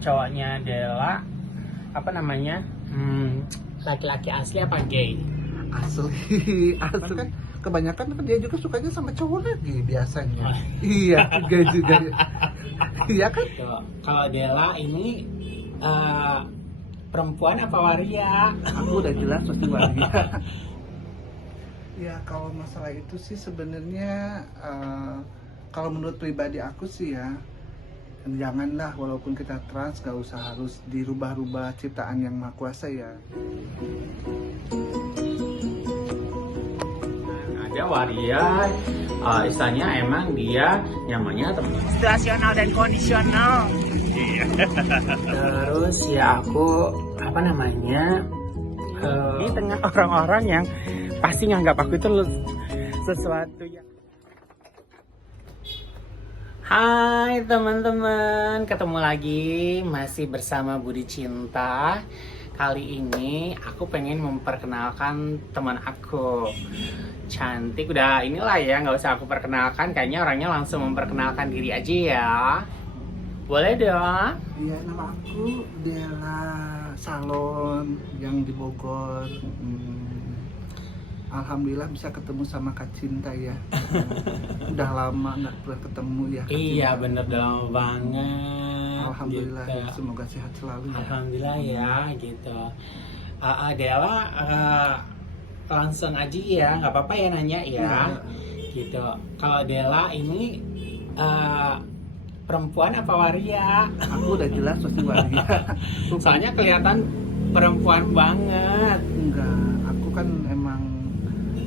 cowoknya Dela apa namanya? Laki-laki asli apa gay? Asli. Kan kebanyakan kan dia juga sukanya sama cowok lagi biasanya. Iya, gay juga. Iya kan? Tuh, kalau Dela ini perempuan apa waria? Aku udah jelas pasti waria. Ya kalau masalah itu sih sebenarnya kalau menurut pribadi aku sih ya, janganlah walaupun kita trans gak usah harus dirubah-rubah ciptaan yang maha kuasa ya. Ada waria, istilahnya emang dia nyamannya situasional dan kondisional. Terus ya aku apa namanya di tengah orang-orang yang pasti nganggap aku itu sesuatu yang. Hai teman-teman, ketemu lagi masih bersama Budi Cinta. Kali ini aku pengen memperkenalkan teman aku. Cantik, udah inilah ya, nggak usah aku perkenalkan. Kayaknya orangnya langsung memperkenalkan diri aja ya. Boleh dong? Iya, nama aku Dela Salon yang di Bogor. Alhamdulillah bisa ketemu sama Kak Cinta ya. Udah lama nggak pernah ketemu ya. Kak Iya Cinta. bener, udah lama banget. Alhamdulillah gitu. ya, semoga sehat selalu ya. Alhamdulillah ya gitu. Dela langsung aja ya, nggak apa-apa ya nanya ya. Gitu. Kalau Dela ini perempuan apa waria? Aku udah jelas pasti waria. Soalnya kelihatan perempuan banget. Enggak, aku kan emang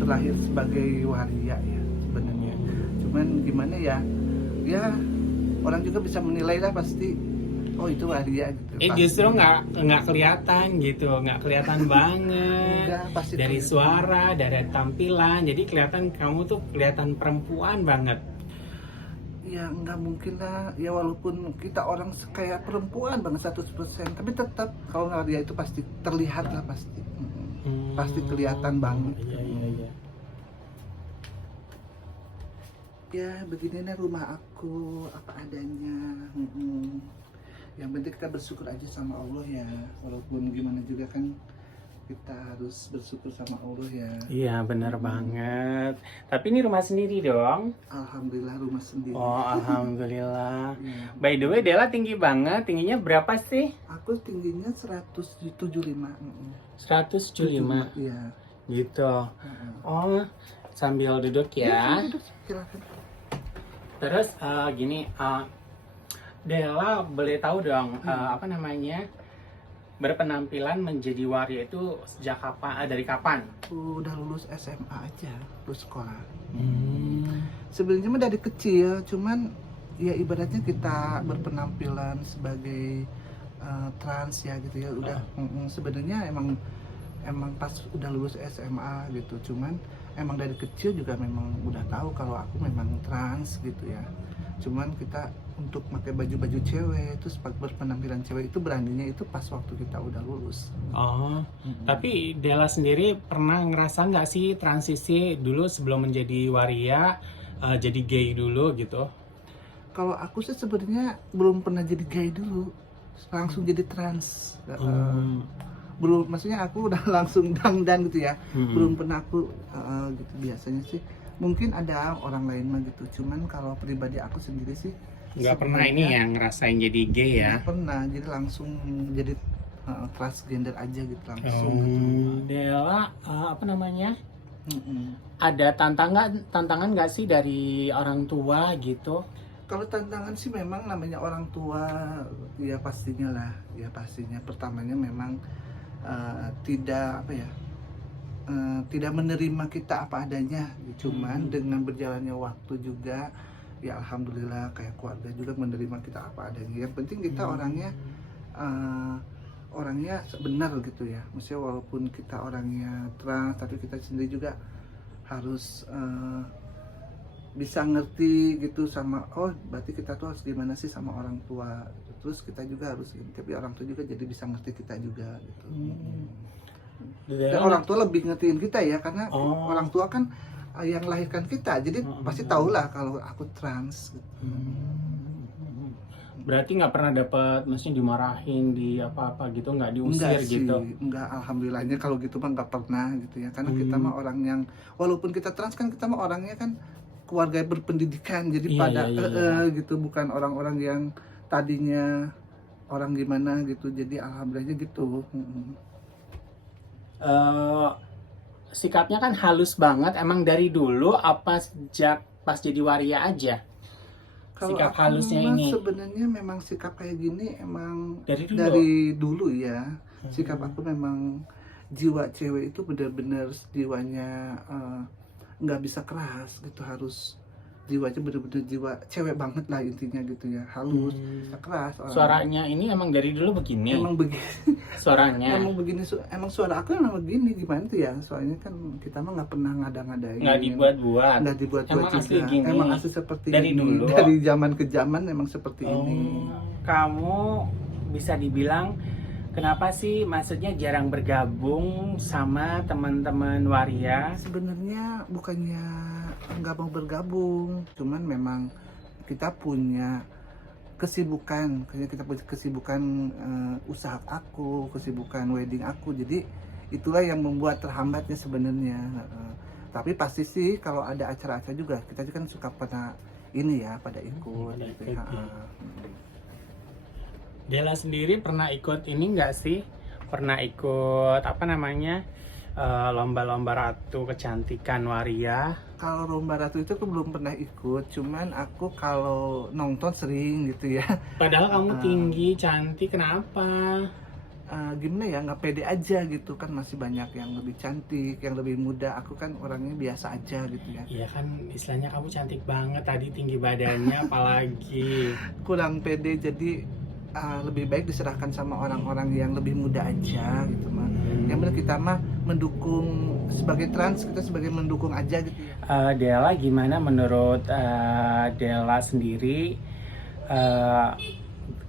terlahir sebagai waria ya sebenarnya. Cuman gimana ya? Ya orang juga bisa menilai lah pasti. Oh itu waria gitu. Justru nggak kelihatan gitu, nggak kelihatan banget. Enggak, pasti Dari kelihatan. suara, dari tampilan, jadi kelihatan kamu tuh kelihatan perempuan banget. Ya nggak mungkin lah, ya walaupun kita orang kayak perempuan banget 100%, tapi tetap kalau nggak dia itu pasti terlihat lah pasti. Pasti kelihatan banget. Iya. Ya beginilah rumah aku apa adanya. Yang penting kita bersyukur aja sama Allah ya, walaupun gimana juga kan kita harus bersyukur sama Allah ya. Iya bener banget. Tapi ini rumah sendiri dong. Alhamdulillah rumah sendiri. Oh alhamdulillah. Ya. By the way Dela tinggi banget. Tingginya berapa sih? Aku tingginya 175. 175. Iya. Gitu. Oh sambil duduk ya. Duduk, silakan. Terus gini, Dela boleh tahu dong apa namanya berpenampilan menjadi waria itu sejak kapan? Dari kapan? Udah lulus SMA aja, lulus sekolah. Sebenarnya mah dari kecil, cuman ya ibaratnya kita berpenampilan sebagai trans ya gitu ya. Udah sebenarnya emang pas udah lulus SMA gitu, cuman emang dari kecil juga memang udah tahu kalau aku memang trans gitu ya. Cuman kita untuk pakai baju-baju cewek terus berpenampilan cewek itu beraninya itu pas waktu kita udah lulus. Oh, tapi Dela sendiri pernah ngerasa nggak sih transisi dulu sebelum menjadi waria jadi gay dulu gitu? Kalau aku sih sebenarnya belum pernah jadi gay dulu, langsung jadi trans. Belum, maksudnya aku udah langsung dangdan gitu ya. Belum pernah aku gitu. Biasanya sih mungkin ada orang lain mah gitu, cuman kalau pribadi aku sendiri sih Nggak pernah ini ya ngerasain jadi gay ya? nggak pernah, jadi langsung jadi transgender aja gitu langsung gitu. Dela apa namanya? Ada tantangan nggak sih dari orang tua gitu? Kalau tantangan sih memang namanya orang tua ya pastinya lah, ya pastinya pertamanya memang tidak apa ya, tidak menerima kita apa adanya. Cuman dengan berjalannya waktu juga ya alhamdulillah kayak keluarga juga menerima kita apa adanya. Yang penting kita orangnya benar gitu ya. Maksudnya walaupun kita orangnya trans, tapi kita sendiri juga harus bisa ngerti gitu sama, oh berarti kita tuh harus gimana sih sama orang tua. Terus kita juga harus, tapi orang tua juga jadi bisa ngerti kita juga gitu. Dan orang tua lebih ngertiin kita ya, karena orang tua kan yang melahirkan kita, jadi pasti tahulah kalau aku trans gitu. Berarti nggak pernah dapat, maksudnya dimarahin, di apa-apa gitu, nggak diusir Enggak sih, gitu? enggak, alhamdulillahnya kalau gitu mah nggak pernah gitu ya. Karena kita mah orang yang, walaupun kita trans kan kita mah orangnya kan keluarga berpendidikan, jadi Iya, iya, pada iya, iya. gitu, bukan orang-orang yang tadinya orang gimana gitu. Jadi alhamdulillahnya gitu. Eh, Sikapnya kan halus banget, emang dari dulu apa sejak pas jadi waria aja? Kalau Sikap aku halusnya mah ini sebenarnya memang sikap kayak gini emang dari dulu. dari dulu ya. Sikap aku memang jiwa cewek itu benar-benar jiwanya nggak bisa keras gitu, harus jiwanya benar-benar jiwa cewek banget lah intinya gitu ya, halus, bisa keras orangnya. Suaranya ini emang dari dulu begini. Emang begini, Suaranya emang begini, emang suara aku emang begini, gimana tuh ya, soalnya kan kita mah nggak pernah ngada-ngadain, nggak dibuat-buat. nggak dibuat-buat Emang asli juga. gini? Emang asli seperti Dari ini dulu? dari zaman ke zaman emang seperti ini. Kamu bisa dibilang kenapa sih maksudnya jarang bergabung sama teman-teman waria? Sebenarnya bukannya nggak mau bergabung, cuman memang kita punya kesibukan, kayaknya kita punya kesibukan, usaha aku, kesibukan wedding aku, jadi itulah yang membuat terhambatnya sebenarnya. Tapi pasti sih kalau ada acara-acara juga kita juga kan suka pada ini ya, pada ikut Pada gitu ikut, ya. ya. Dela sendiri pernah ikut ini nggak sih? Pernah ikut apa namanya, lomba-lomba ratu kecantikan waria? Kalau lomba ratu itu aku belum pernah ikut, cuman aku kalau nonton sering gitu ya. Padahal kamu tinggi, cantik, kenapa? Gimana ya, nggak pede aja gitu kan, masih banyak yang lebih cantik, yang lebih muda, aku kan orangnya biasa aja gitu ya, Iya kan, istilahnya kamu cantik banget tadi, tinggi badannya apalagi. kurang pede, jadi lebih baik diserahkan sama orang-orang yang lebih muda aja gitu mah. Yang benar kita mah mendukung, sebagai trans kita sebagai mendukung aja gitu ya. Dela, gimana menurut Dela sendiri,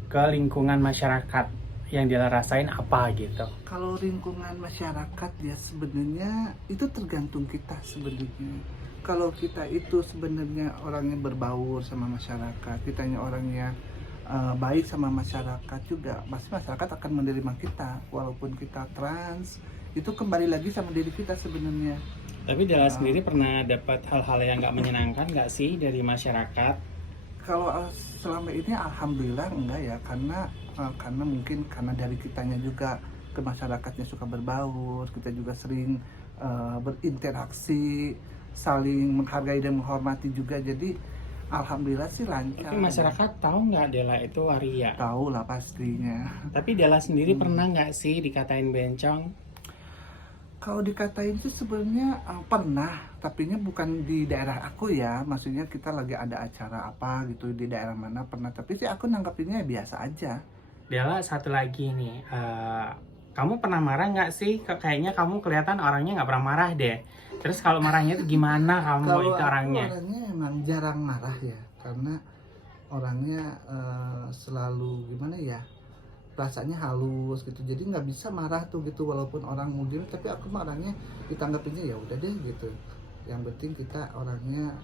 ke lingkungan masyarakat yang Dela rasain apa gitu? Kalau lingkungan masyarakat ya sebenarnya itu tergantung kita sebenarnya. Kalau kita itu sebenarnya orangnya berbaur sama masyarakat, kitanya orangnya baik sama masyarakat juga, pasti masyarakat akan menerima kita walaupun kita trans. Itu kembali lagi sama diri kita sebenarnya. Tapi Dela sendiri pernah dapat hal-hal yang nggak menyenangkan nggak sih dari masyarakat? Kalau selama ini alhamdulillah enggak ya, karena mungkin karena dari kitanya juga ke masyarakatnya suka berbaur, kita juga sering berinteraksi, saling menghargai dan menghormati juga, jadi alhamdulillah sih lancar. Tapi masyarakat tahu nggak Dela itu waria? Tahu lah pastinya. Tapi Dela sendiri pernah nggak sih dikatain bencong? Kalau dikatain sih sebenarnya pernah, tapi bukan di daerah aku ya, maksudnya kita lagi ada acara apa gitu di daerah mana pernah, tapi sih aku nanggapinnya biasa aja. Dela, satu lagi nih, kamu pernah marah nggak sih? Kayaknya kamu kelihatan orangnya nggak pernah marah deh. Terus kalau marahnya itu gimana kamu Kalau itu aku orangnya? emang jarang marah ya, karena orangnya selalu gimana ya, rasanya halus gitu, jadi nggak bisa marah tuh gitu, walaupun orang mau gini, tapi aku mah orangnya ditanggapinnya ya udah deh gitu. Yang penting kita orangnya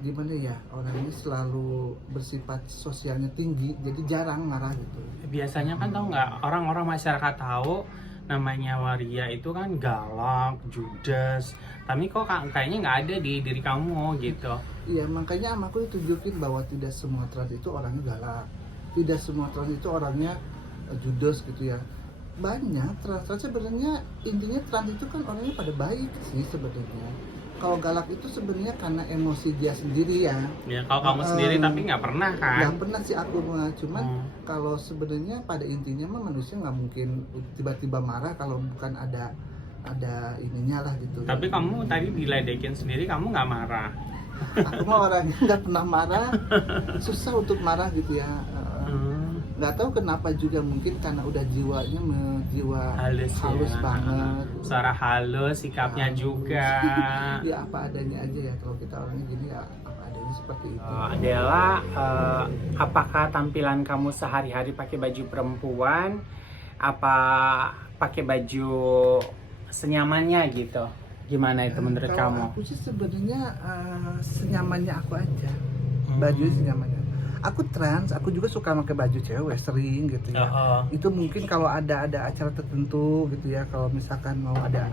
gimana ya, orangnya selalu bersifat sosialnya tinggi, jadi jarang marah gitu. Biasanya kan tahu nggak, orang-orang masyarakat tahu namanya waria itu kan galak, judes. Tapi kok kayaknya nggak ada di diri kamu gitu. Iya, makanya sama aku tunjukin bahwa tidak semua trans itu orangnya galak, tidak semua trans itu orangnya judes gitu ya. Banyak trans sebenarnya, intinya trans itu kan orangnya pada baik sih sebenarnya. Kalau galak itu sebenarnya karena emosi dia sendiri ya. Ya kalau kamu sendiri tapi nggak pernah kan? Nggak pernah sih aku mah, cuman kalau sebenarnya pada intinya mah manusia nggak mungkin tiba-tiba marah kalau bukan ada ininya lah gitu. Tapi kamu tadi diledekin sendiri, kamu nggak marah? Aku mah orangnya nggak pernah marah, susah untuk marah gitu ya. Nggak tahu kenapa juga, mungkin karena udah jiwanya jiwa halus ya, banget, suara halus, sikapnya juga. Ya apa adanya aja ya, kalau kita orangnya gini ya apa adanya seperti itu. Dela, apakah tampilan kamu sehari-hari pakai baju perempuan, apa pakai baju senyamannya gitu? Gimana itu menurut kamu? Kalau aku sih sebenarnya senyamannya aku aja, baju senyamannya. aku trans, aku juga suka pakai baju cewek sering gitu ya. Itu mungkin kalau ada acara tertentu gitu ya, kalau misalkan mau ada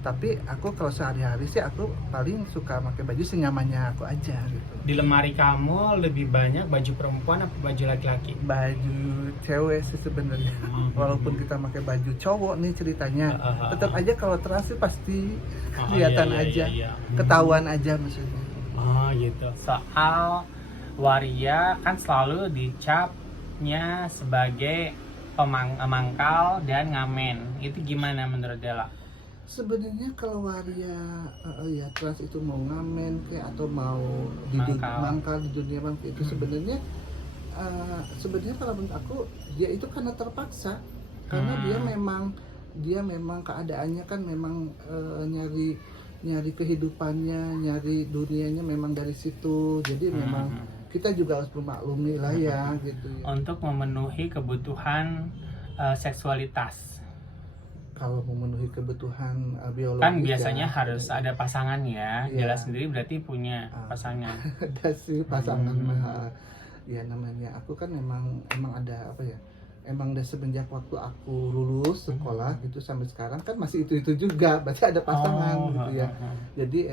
tapi aku kalau sehari-hari sih aku paling suka pakai baju senyamannya aku aja gitu. Di lemari kamu lebih banyak baju perempuan apa baju laki-laki? Baju cewek sih sebenarnya. Walaupun kita pakai baju cowok nih ceritanya, tetap aja kalau trans sih pasti kelihatan aja, ketahuan aja maksudnya. Oh gitu. Soal waria kan selalu dicapnya sebagai pemangkal dan ngamen. Itu gimana menurut Dela? Sebenarnya kalau waria ya trans itu mau ngamen kayak atau mau mangkal di dunia bang itu sebenarnya kalau menurut aku dia itu karena terpaksa, karena dia memang keadaannya kan memang nyari kehidupannya, nyari dunianya memang dari situ. Jadi memang kita juga harus memaklumi lah ya gitu ya. Untuk memenuhi kebutuhan seksualitas. Kalau memenuhi kebutuhan biologis kan biasanya ya, harus ada pasangan ya. Iya. Dela sendiri berarti punya pasangan. Ada sih pasangan ya namanya aku kan emang ada apa ya, emang dari semenjak waktu aku lulus sekolah gitu sampai sekarang kan masih itu juga berarti ada pasangan gitu ya. Jadi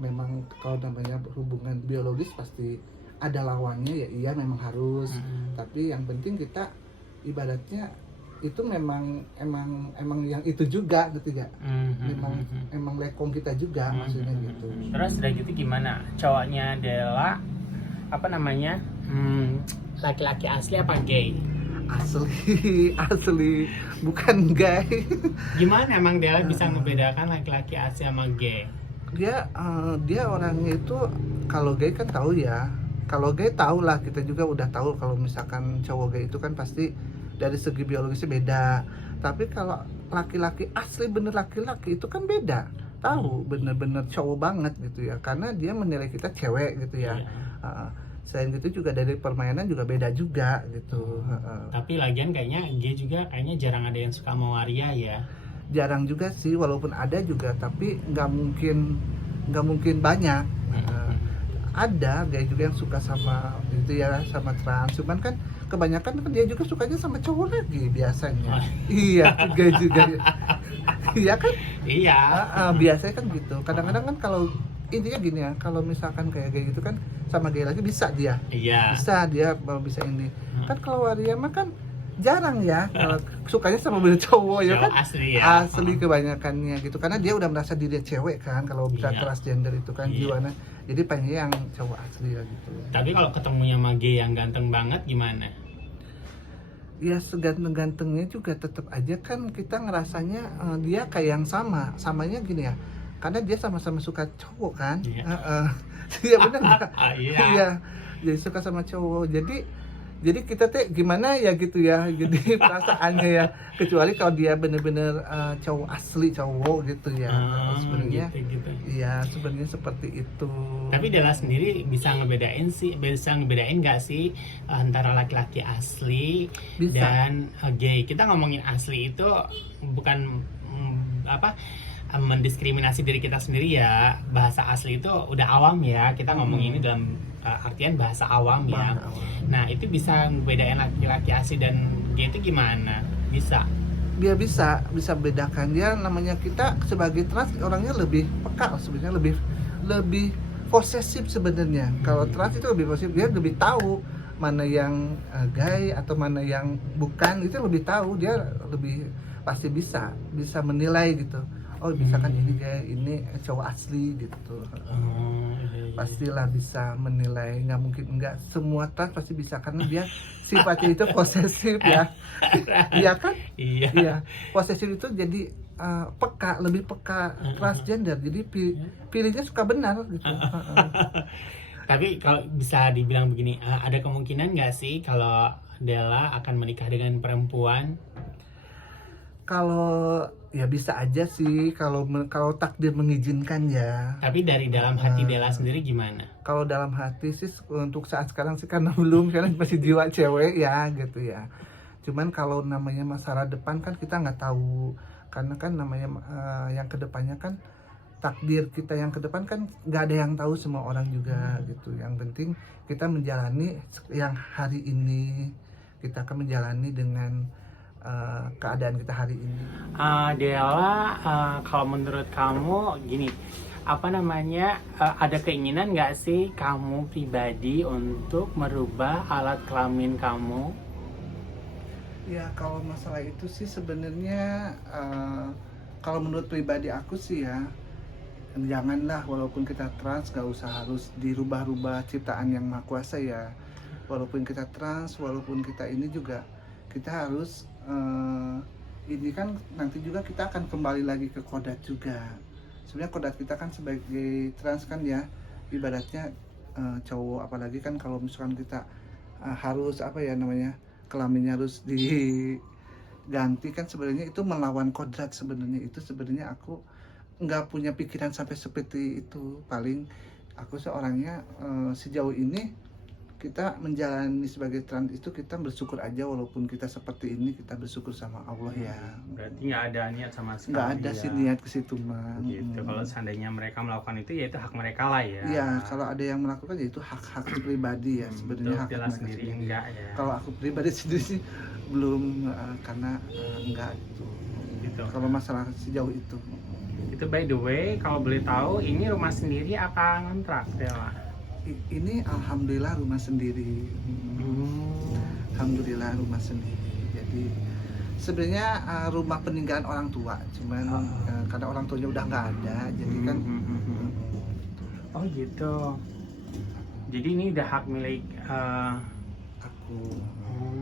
memang kalau namanya hubungan biologis pasti ada lawannya ya, iya memang harus. Tapi yang penting kita ibaratnya itu memang yang itu juga gitu ya. Memang lekong kita juga maksudnya gitu. Terus udah gitu gimana? Cowoknya Dela apa namanya? Laki-laki asli apa gay? Asli bukan gay. Gimana emang Dela bisa membedakan laki-laki asli sama gay? Dia orangnya itu kalau gay kan tahu ya. Kalau gay tahu lah, kita juga udah tahu kalau misalkan cowok gay itu kan pasti dari segi biologisnya beda. Tapi kalau laki-laki asli bener laki-laki itu kan beda. Tahu bener-bener cowok banget gitu ya. Karena dia menilai kita cewek gitu ya. Selain itu juga dari permainan juga beda juga gitu. Tapi lagian kayaknya gay juga kayaknya jarang ada yang suka sama waria ya. Jarang juga sih, walaupun ada juga tapi nggak mungkin banyak. Ada gay juga yang suka sama itu ya, sama trans. Cuman kan kebanyakan kan dia juga sukanya sama cowok lagi biasanya. Iya, gay juga. Iya kan? Iya. Biasanya kan gitu. Kadang-kadang kan kalau intinya gini ya, kalau misalkan kayak gay gitu kan sama gay lagi bisa dia. Iya. Bisa dia bisa ini. Kan kalau waria mah kan jarang ya kalau sukanya sama bener cowok ya kan. Asli ya. Asli kebanyakannya gitu. Karena dia udah merasa diri cewek kan kalau bisa transgender itu kan jiwanya. Jadi pengen yang cowok asli lah gitu. Tapi kalau ketemunya sama gay yang ganteng banget gimana? Ya seganteng-gantengnya juga tetap aja kan kita ngerasanya dia kayak yang samanya gini ya. Karena dia sama-sama suka cowok kan. Iya benar nggak? Iya. Jadi suka sama cowok. Jadi kita gimana ya gitu ya. Jadi perasaannya ya. Kecuali kalau dia bener-bener cowok asli cowok gitu ya. Sebenarnya. Gitu. Iya sebenarnya seperti itu. Tapi Dela sendiri bisa ngebedain nggak sih antara laki-laki asli dan gay? Kita ngomongin asli itu bukan mendiskriminasi diri kita sendiri ya. Bahasa asli itu udah awam ya. Kita ngomong ini dalam artian bahasa awam ya. Nah itu bisa ngebedain laki-laki asli dan gay itu gimana? Bisa? Dia bisa bedakan. Dia namanya kita sebagai trans orangnya lebih peka sebenarnya, lebih posesif sebenarnya. Kalau trans itu lebih posesif, dia lebih tahu mana yang gay atau mana yang bukan, itu lebih tahu. Dia lebih pasti bisa menilai gitu. Oh bisa kan ini gay, ini cowok asli gitu. Pastilah bisa menilai, nggak mungkin enggak. Semua trans pasti bisa karena dia sifatnya itu posesif ya. Iya kan? Iya. Posesif itu jadi peka, lebih peka transgender. Jadi pilihnya suka benar gitu. Tapi kalau bisa dibilang begini, ada kemungkinan nggak sih kalau Dela akan menikah dengan perempuan? Kalau ya bisa aja sih kalau takdir mengizinkan ya. Tapi dari dalam hati Dela sendiri gimana? Kalau dalam hati sih untuk saat sekarang sih karena karena masih jiwa cewek ya gitu ya. Cuman kalau namanya masalah depan kan kita nggak tahu, karena kan namanya yang kedepannya kan takdir kita yang ke depan kan nggak ada yang tahu, semua orang juga gitu. Yang penting kita menjalani yang hari ini, kita akan menjalani dengan keadaan kita hari ini. Dela, kalau menurut kamu gini, apa namanya, ada keinginan nggak sih kamu pribadi untuk merubah alat kelamin kamu? Ya kalau masalah itu sih sebenarnya kalau menurut pribadi aku sih ya, janganlah, walaupun kita trans gak usah harus dirubah-rubah ciptaan yang maha kuasa ya. Walaupun kita trans, walaupun kita ini juga, kita harus ini kan nanti juga kita akan kembali lagi ke kodrat juga. Sebenarnya kodrat kita kan sebagai trans kan ya, ibaratnya cowok, apalagi kan kalau misalkan kita harus apa ya namanya, kelaminnya harus diganti kan, sebenarnya itu melawan kodrat. Sebenarnya itu sebenarnya aku nggak punya pikiran sampai seperti itu. Paling aku seorangnya sejauh ini kita menjalani sebagai trans itu, kita bersyukur aja, walaupun kita seperti ini, kita bersyukur sama Allah ya. Berarti nggak ada niat sama sekali. Nggak ada ya. sih niat ke situ mah. Gitu. Kalau seandainya mereka melakukan itu, ya itu hak mereka lah ya. Iya, kalau ada yang melakukan ya itu hak-hak pribadi ya, sebenarnya hak Dela mereka sendiri sendiri. enggak ya. Kalau aku pribadi sendiri sih belum, karena enggak gitu. Gitu. Kalau masalah sejauh itu. Itu by the way, kalau boleh tahu, ini rumah sendiri apa ngontrak, Dela? Ini alhamdulillah rumah sendiri. Alhamdulillah rumah sendiri. Jadi sebenarnya rumah peninggalan orang tua, cuman karena orang tuanya udah nggak ada, jadi kan Oh gitu. Jadi ini udah hak milik aku,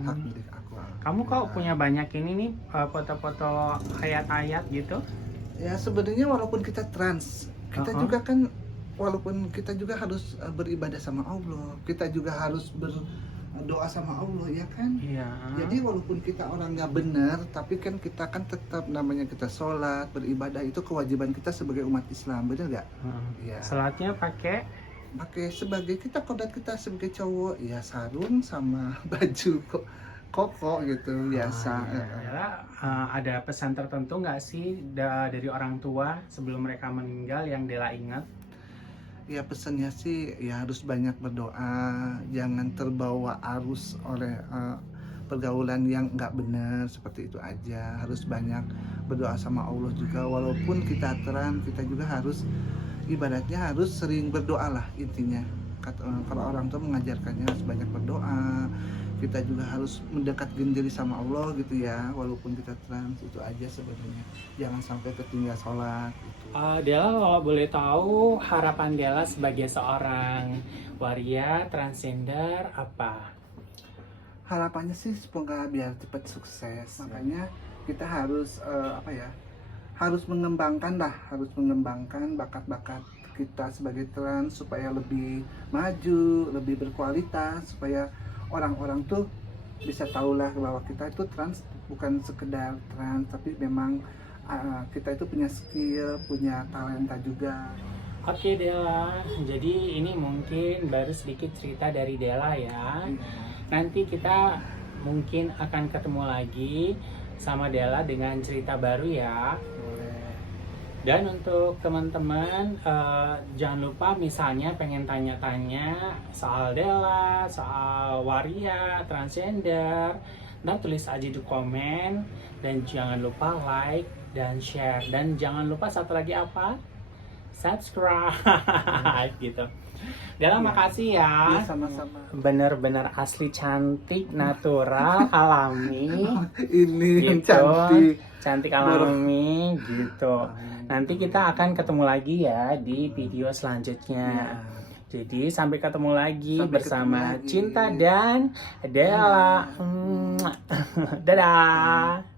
hak milik aku. kamu kok punya banyak ini nih, foto-foto ayat-ayat gitu? Ya sebenarnya walaupun kita trans, kita juga kan, walaupun kita juga harus beribadah sama Allah, kita juga harus berdoa sama Allah ya kan. Iya. Jadi walaupun kita orang nggak benar, tapi kan kita kan tetap, namanya kita sholat, beribadah, itu kewajiban kita sebagai umat Islam, bener nggak? Iya. Salatnya pakai Sebagai kita, kodrat kita sebagai cowok ya sarung sama baju koko gitu biasa. Ada pesan tertentu nggak sih dari orang tua sebelum mereka meninggal yang Dela ingat? Ya pesannya sih ya harus banyak berdoa, jangan terbawa arus oleh pergaulan yang nggak benar, seperti itu aja. Harus banyak berdoa sama Allah juga, walaupun kita trans, kita juga harus, ibaratnya harus sering berdoa lah intinya. Kalau orang tua mengajarkannya harus banyak berdoa, kita juga harus mendekatkan diri sama Allah gitu ya, walaupun kita trans. Itu aja sebenarnya, jangan sampai tertinggal sholat gitu. Dela, kalau boleh tahu harapan Dela sebagai seorang waria transgender apa? Harapannya sih semoga biar cepat sukses. Makanya kita harus harus mengembangkan bakat-bakat kita sebagai trans supaya lebih maju, lebih berkualitas, supaya orang-orang tuh bisa tahulah bahwa kita itu trans bukan sekedar trans, tapi memang kita itu punya skill, punya talenta juga. Oke Dela, jadi ini mungkin baru sedikit cerita dari Dela ya. Nanti kita mungkin akan ketemu lagi sama Dela dengan cerita baru ya. Dan untuk teman-teman, jangan lupa misalnya pengen tanya-tanya soal Dela, soal waria, transgender, dan tulis aja di komen. Dan jangan lupa like dan share. Dan jangan lupa satu lagi apa? Subscribe gitu. Dela, makasih ya. Sama-sama. Bener-bener asli cantik, natural, alami. Ini Gitu. cantik alami gitu. Nanti kita akan ketemu lagi ya di video selanjutnya. Jadi sampai ketemu lagi bersama Cinta dan Dela. Dadah.